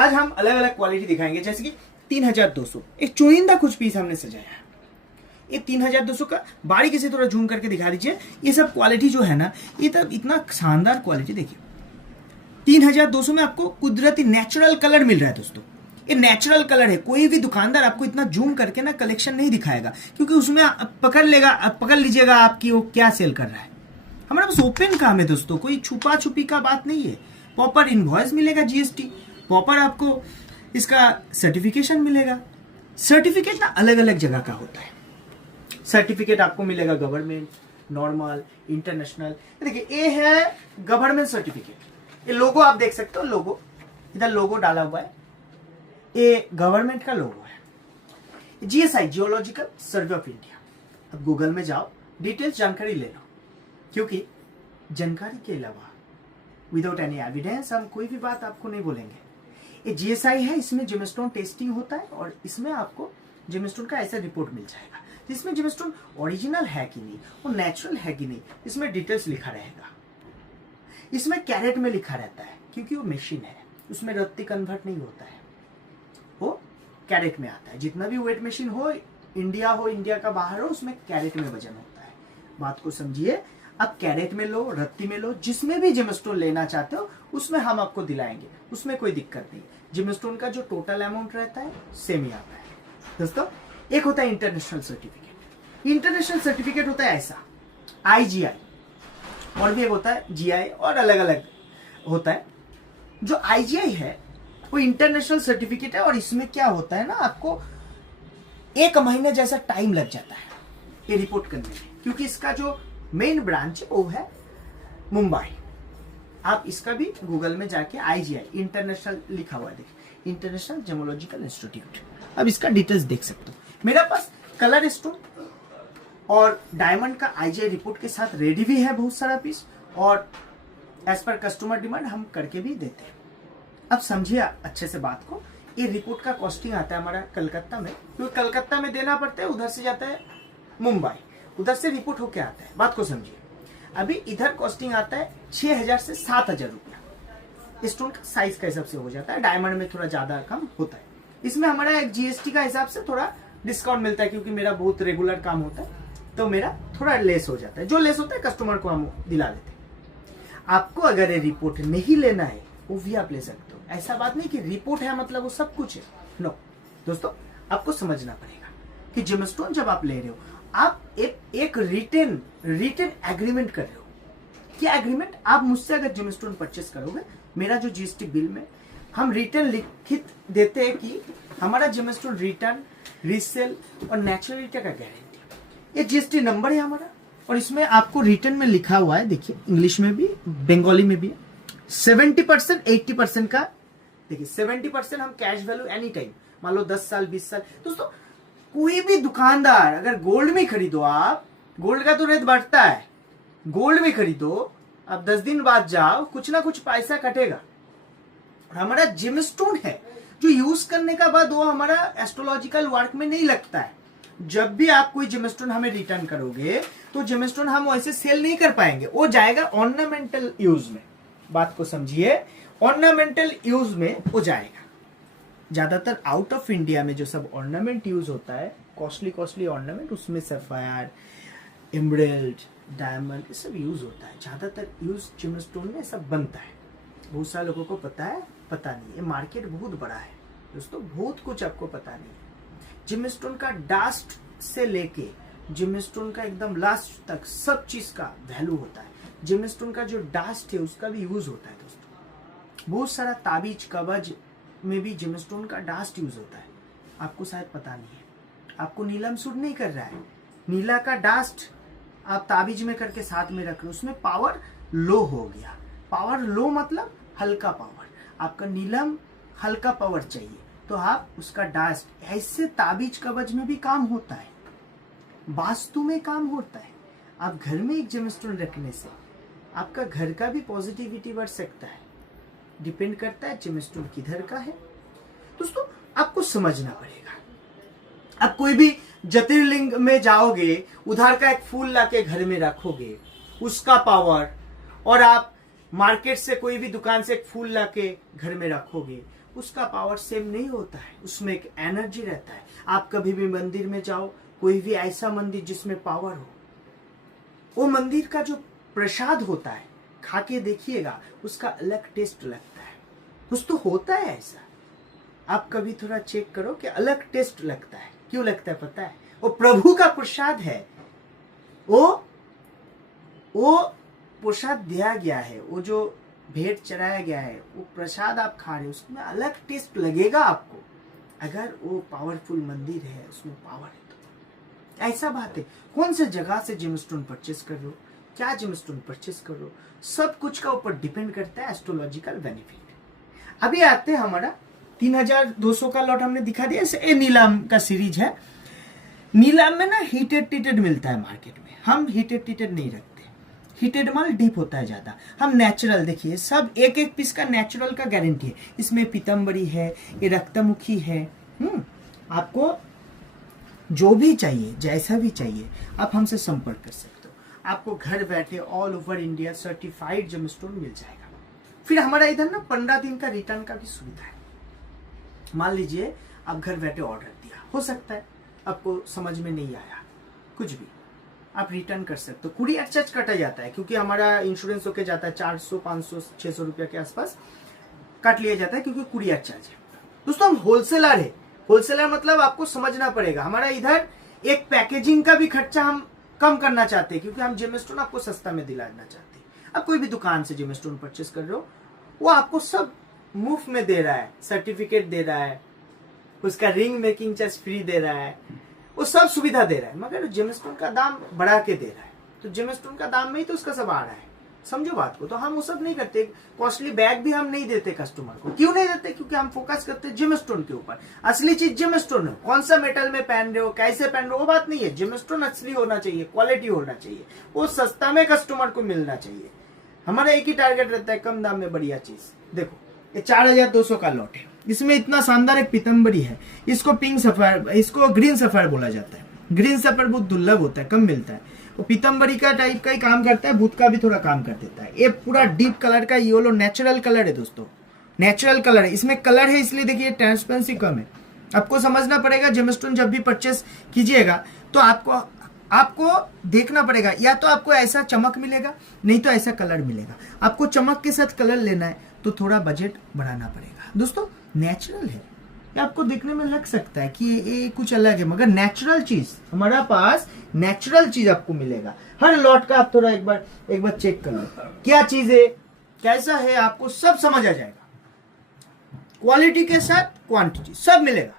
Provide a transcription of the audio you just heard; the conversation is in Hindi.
आज हम अलग अलग क्वालिटी दिखाएंगे, जैसे कि 3200 एक चुनिंदा कुछ पीस हमने सजाया है। ये 3200 का बारीकी से थोड़ा जूम करके दिखा दीजिए। ये सब क्वालिटी जो है ना, ये तब इतना शानदार क्वालिटी देखिए। 3200 में आपको कुदरती नेचुरल कलर मिल रहा है दोस्तों। ये नेचुरल कलर है। कोई भी दुकानदार आपको इतना जूम करके ना कलेक्शन नहीं दिखाएगा, क्योंकि उसमें पकड़ लीजिएगा आपकी वो क्या सेल कर रहा है। हमारा बस ओपन काम है दोस्तों, कोई छुपा छुपी का बात नहीं है। प्रॉपर इनवॉइस मिलेगा, जीएसटी प्रॉपर आपको इसका सर्टिफिकेशन मिलेगा। सर्टिफिकेट ना अलग अलग जगह का होता है। सर्टिफिकेट आपको मिलेगा गवर्नमेंट, नॉर्मल, इंटरनेशनल। देखिए ये है गवर्नमेंट सर्टिफिकेट। ये लोगो आप देख सकते हो, लोगो इधर लोगो डाला हुआ है, ये गवर्नमेंट का लोगो है। GSI, geological survey of India. अब गूगल में जाओ, डिटेल्स जानकारी ले लो, क्योंकि जानकारी के अलावा विदाउट एनी एविडेंस हम कोई भी बात आपको नहीं बोलेंगे। ये जीएसआई है, इसमें जेमस्टोन टेस्टिंग होता है और इसमें आपको जेमस्टोन का ऐसा रिपोर्ट मिल जाएगा जिसमें जेमस्टोन ओरिजिनल है कि नहीं, वो नेचुरल है कि नहीं, इसमें डिटेल्स लिखा रहेगा। इसमें कैरेट में लिखा रहता है, क्योंकि वो मशीन है, उसमें रत्ती कन्वर्ट नहीं होता है, वो कैरेट में आता है। जितना भी वेट मशीन हो, इंडिया का बाहर हो, उसमें कैरेट में वजन होता है। बात को समझिए। अब कैरेट में लो, रत्ती में लो, जिसमें भी जेमस्टोन लेना चाहते हो उसमें हम आपको दिलाएंगे, उसमें कोई दिक्कत नहीं। जेमस्टोन का जो टोटल अमाउंट रहता है सेम ही आता है दोस्तों। एक होता है इंटरनेशनल सर्टिफिकेट। इंटरनेशनल सर्टिफिकेट होता है ऐसा, आईजीआई, और भी एक होता है जीआई, और अलग अलग होता है। जो आईजीआई है वो इंटरनेशनल सर्टिफिकेट है, और इसमें क्या होता है ना, आपको 1 महीने जैसा टाइम लग जाता है ये रिपोर्ट करने में, क्योंकि इसका जो मेन ब्रांच है वो है मुंबई। आप इसका भी गूगल में जाके आईजीआई इंटरनेशनल लिखा हुआ है, देखिए, इंटरनेशनल जेमोलॉजिकल इंस्टीट्यूट। अब इसका डिटेल्स देख सकते हो। मेरा पास कलर स्टोन और डायमंड का आईजीआई रिपोर्ट के साथ रेडी भी है बहुत सारा पीस, और एज पर कस्टमर डिमांड हम करके भी देते हैं। अब समझिए अच्छे से बात को। ये रिपोर्ट का कॉस्टिंग आता है हमारा कलकत्ता में, क्योंकि कलकत्ता में देना पड़ता है, उधर से जाता है मुंबई, उधर से रिपोर्ट होके आता है। बात को समझिए। अभी इधर कॉस्टिंग आता है 6000 से 7000 रुपया। स्टोन का साइज का हिसाब से हो जाता है, डायमंड में थोड़ा ज्यादा कम होता है। इसमें हमारा एक जीएसटी का हिसाब से थोड़ा डिस्काउंट मिलता है, क्योंकि मेरा बहुत रेगुलर काम होता है, तो मेरा थोड़ा लेस हो जाता है। जो लेस होता है कस्टमर को हम दिला देते हैं। आपको अगर ये रिपोर्ट नहीं लेना है वो भी आप ले सकते हो। ऐसा बात नहीं कि रिपोर्ट है मतलब वो सब कुछ है, नो दोस्तों। आपको समझना पड़ेगा कि जेमस्टोन जब आप ले रहे हो, आप एक रिटन एग्रीमेंट कर रहे हो। क्या एग्रीमेंट? आप मुझसे अगर जेमस्टोन परचेस करोगे, मेरा जो जीएसटी बिल में हम रिटर्न लिखित देते हैं कि हमारा जेमस्टोन रिटर्न, रीसेल और नेचुरलिटी का गारंटी। ये जीएसटी नंबर है हमारा, और इसमें आपको रिटर्न में लिखा हुआ है, देखिए, इंग्लिश में भी, बंगाली में भी। 70%, 80% का, देखिए 70% हम कैश वैल्यू एनी टाइम, मान लो 10 साल 20 साल। दोस्तों कोई भी दुकानदार अगर गोल्ड में खरीदो, आप गोल्ड का तो रेट बढ़ता है, गोल्ड में खरीदो, अब 10 दिन बाद जाओ, कुछ ना कुछ पैसा कटेगा। और हमारा जेमस्टोन है जो यूज करने का बाद वो हमारा एस्ट्रोलॉजिकल वर्क में नहीं लगता है। जब भी आप कोई जेमस्टोन हमें रिटर्न करोगे तो जेमस्टोन हम वैसे सेल नहीं कर पाएंगे, वो जाएगा ऑर्नामेंटल यूज में। बात को समझिए, ऑर्नामेंटल यूज में वो जाएगा। ज्यादातर आउट ऑफ इंडिया में जो सब ऑर्नामेंट यूज होता है, कॉस्टली ऑर्नामेंट, उसमें सफायर, एमराल्ड, डायमंड, ये सब यूज होता है। ज्यादातर यूज जेमस्टोन में सब बनता है। बहुत सारे लोगों को पता है, पता नहीं। ये मार्केट बहुत बड़ा है दोस्तों, बहुत कुछ आपको पता नहीं है। जेमस्टोन का डास्ट से लेके जेमस्टोन का एकदम लास्ट तक सब चीज का वैल्यू होता है। जेमस्टोन का जो डास्ट है उसका भी यूज होता है दोस्तों। बहुत सारा ताबीज कवच में भी जेमस्टोन का डास्ट यूज होता है, आपको शायद पता नहीं है। आपको नीलम सूट नहीं कर रहा है, नीला का डास्ट आप ताबीज में करके साथ में रख रहे हो, उसमें पावर लो हो गया। पावर लो मतलब हल्का पावर। आपका नीलम हल्का पावर चाहिए तो आप उसका डास्ट, ऐसे ताबीज कवच में भी काम होता है, वास्तु में काम होता है। आप घर में एक जेमस्टोन रखने से आपका घर का भी पॉजिटिविटी बढ़ सकता है। डिपेंड करता है जेमस्टोन किधर का है। दोस्तों आपको समझना पड़ेगा। आप कोई भी ज्योतिर्लिंग में जाओगे, उधर का एक फूल लाके घर में रखोगे, उसका पावर, और आप मार्केट से कोई भी दुकान से एक फूल लाके घर में रखोगे, उसका पावर सेम नहीं होता है, उसमें एक एनर्जी रहता है। आप कभी भी मंदिर में जाओ, कोई भी ऐसा मंदिर जिसमें पावर हो, वो मंदिर का जो प्रसाद होता है खा के देखिएगा, उसका अलग टेस्ट लगता है। कुछ तो होता है ऐसा, आप कभी थोड़ा चेक करो कि अलग टेस्ट लगता है। क्यों लगता है पता है? वो प्रभु का प्रसाद है, वो प्रसाद दिया गया है, वो जो भेंट चढ़ाया गया है, वो प्रसाद आप खा रहे हो, उसमें अलग टेस्ट लगेगा आपको। अगर वो पावरफुल मंदिर है, उसमें पावर है तो ऐसा बात है। कौन से जगह से जेमस्टोन परचेस कर रहे हो, क्या जेमस्टोन परचेस कर रहे हो, सब कुछ का ऊपर डिपेंड करता है एस्ट्रोलॉजिकल बेनिफिट। अभी आते हैं हमारा 3200 का लॉट हमने दिखा दिया। ये नीलाम का सीरीज है। नीलाम में ना हीटेड टीटेड मिलता है मार्केट में, हम हीटेड टीटेड नहीं रखते। हीटेड माल डीप होता है ज्यादा। हम नेचुरल, देखिए सब एक एक पीस का नेचुरल का गारंटी है। इसमें पीतम्बरी है, ये रक्तमुखी है। आपको जो भी चाहिए, जैसा भी चाहिए, आप हमसे संपर्क कर सकते हो। आपको घर बैठे all over India certified gemstone मिल जाएगा। फिर हमारा इधर ना 15 दिन का रिटर्न का भी सुविधा है। मान लीजिए आप घर बैठे ऑर्डर दिया, हो सकता है आपको समझ में नहीं आया कुछ भी, आप रिटर्न कर सकते हो। कुरियर चार्ज कटा जाता है, क्योंकि हमारा इंश्योरेंस होके जाता है 400 500 600 रुपया के आसपास काट लिया जाता है, क्योंकि कुरियर चार्ज है। दोस्तों हम होलसेलर है। होलसेलर मतलब आपको समझना पड़ेगा, हमारा इधर एक पैकेजिंग का भी खर्चा हम कम करना चाहते हैं, क्योंकि हम जेमस्टोन आपको सस्ता में दिलाना चाहते हैं। अब कोई भी दुकान से जेमस्टोन परचेस कर रहे हो, वो आपको सब मुफ्त में दे रहा है, सर्टिफिकेट दे रहा है, उसका रिंग मेकिंग चार्ज फ्री दे रहा है, वो सब सुविधा दे रहा है, मगर जेमस्टोन का दाम बढ़ा के दे रहा है। तो जेमस्टोन का दाम में ही तो उसका सब आ रहा है, समझो बात को। तो हम वो सब नहीं करते। कॉस्टली बैग भी हम नहीं देते कस्टमर को। क्यों नहीं देते? क्योंकि हम फोकस करते हैं जेमस्टोन के ऊपर। असली चीज जेमस्टोन है। कौन सा मेटल में पहन रहे हो, कैसे पहन रहे हो, वो बात नहीं है। जेमस्टोन असली होना चाहिए, क्वालिटी होना चाहिए, वो सस्ता में कस्टमर को मिलना चाहिए। हमारा एक ही टारगेट रहता है, कम दाम में बढ़िया चीज। देखो ये 4200 का लॉट है। इसमें इतना शानदार एक पीतम्बरी है, इसको पिंक सफायर, इसको ग्रीन सफायर बोला जाता है। ग्रीन सफायर बहुत दुर्लभ होता है, कम मिलता है। वो पीतम्बरी का टाइप का ही काम करता है, भूत का भी थोड़ा काम कर देता है। ये पूरा डीप कलर का येलो नेचुरल कलर है दोस्तों, नेचुरल कलर है। इसमें कलर है, इसलिए देखिए ट्रांसपेरेंसी कम है। आपको समझना पड़ेगा, जेमस्टोन जब भी परचेस कीजिएगा तो आपको देखना पड़ेगा, या तो आपको ऐसा चमक मिलेगा, नहीं तो ऐसा कलर मिलेगा। आपको चमक के साथ कलर लेना है तो थोड़ा बजट बढ़ाना पड़ेगा। दोस्तों नेचुरल है, ये आपको देखने में लग सकता है कि ये कुछ अलग है, मगर नेचुरल चीज हमारा पास, नेचुरल चीज आपको मिलेगा। हर लॉट का आप थोड़ा एक बार चेक कर लो, क्या चीज है, कैसा है, आपको सब समझ आ जाएगा। क्वालिटी के साथ क्वांटिटी सब मिलेगा।